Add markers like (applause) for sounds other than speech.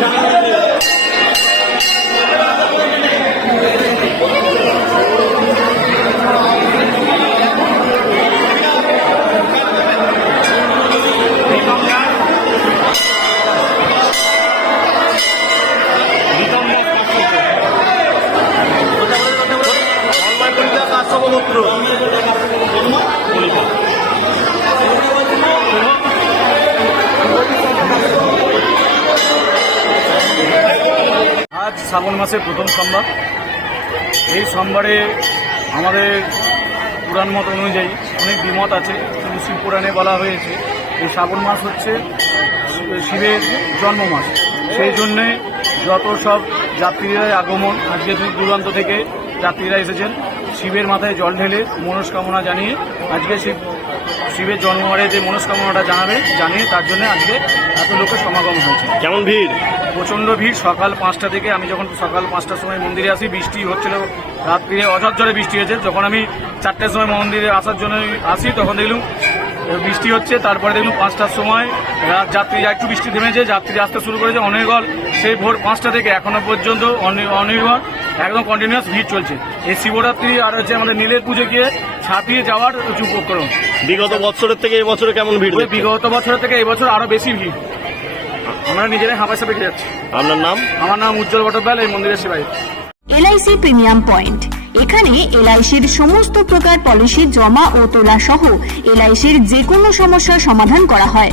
Yeah. (laughs) শ্রাবণ মাসের প্রথম সোমবার। এই সোমবারে আমাদের পুরাণ মত অনুযায়ী অনেক দ্বিমত আছে কিন্তু শিব পুরাণে বলা হয়েছে। এই শ্রাবণ মাস হচ্ছে শিবের জন্ম মাস সেই জন্যে যত সব যাত্রীরা আগমন, আজকে দূর দূরান্ত থেকে যাত্রীরা এসেছেন, শিবের মাথায় জল ঢেলে মনস্কামনা জানিয়ে আজকে শিব শিবের জন্মবারে যে মনস্কামনাটা জানাবে জানিয়ে তার জন্য আজকে এত লোকের সমাগম হয়েছে। কেমন ভিড়? প্রচণ্ড ভিড়। সকাল পাঁচটা থেকে আমি যখন সকাল পাঁচটার সময় মন্দিরে আসি বৃষ্টি হচ্ছিল রাত্রিরে অঝরঝরে বৃষ্টি হয়েছে। যখন আমি চারটের সময় মন্দিরে আসার জন্য আসি তখন দেখলাম বৃষ্টি হচ্ছে। তারপরে দেখলাম পাঁচটার সময় রাত যাত্রী একটু বৃষ্টি থেমেছে। যাত্রী আসতে শুরু করেছে অনির্গল সেই ভোর পাঁচটা থেকে এখনও পর্যন্ত অনি- অনির্গল একদম কন্টিনিউয়াস ভিড় চলছে। এই শিবরাত্রি আর হচ্ছে আমাদের নীলের পুজো গিয়ে ছাপিয়ে যাওয়ার উপক্রম। বিগত বছরের থেকে এবছরে কেমন ভিড় বিগত বছরের থেকে এই বছর আরও বেশি ভিড়। আমরা নিজেরাই হাঁপাশে পেকে যাচ্ছি। আপনার নাম? আমার নাম উজ্জ্বল ভট্টোপাল এই মন্দিরের সেবাই এলআইসি প্রিমিয়াম পয়েন্ট এখানে এলআইসির সমস্ত প্রকার পলিসি জমা ও তোলা সহ এলআইসির যে কোনো সমস্যার সমাধান করা হয়।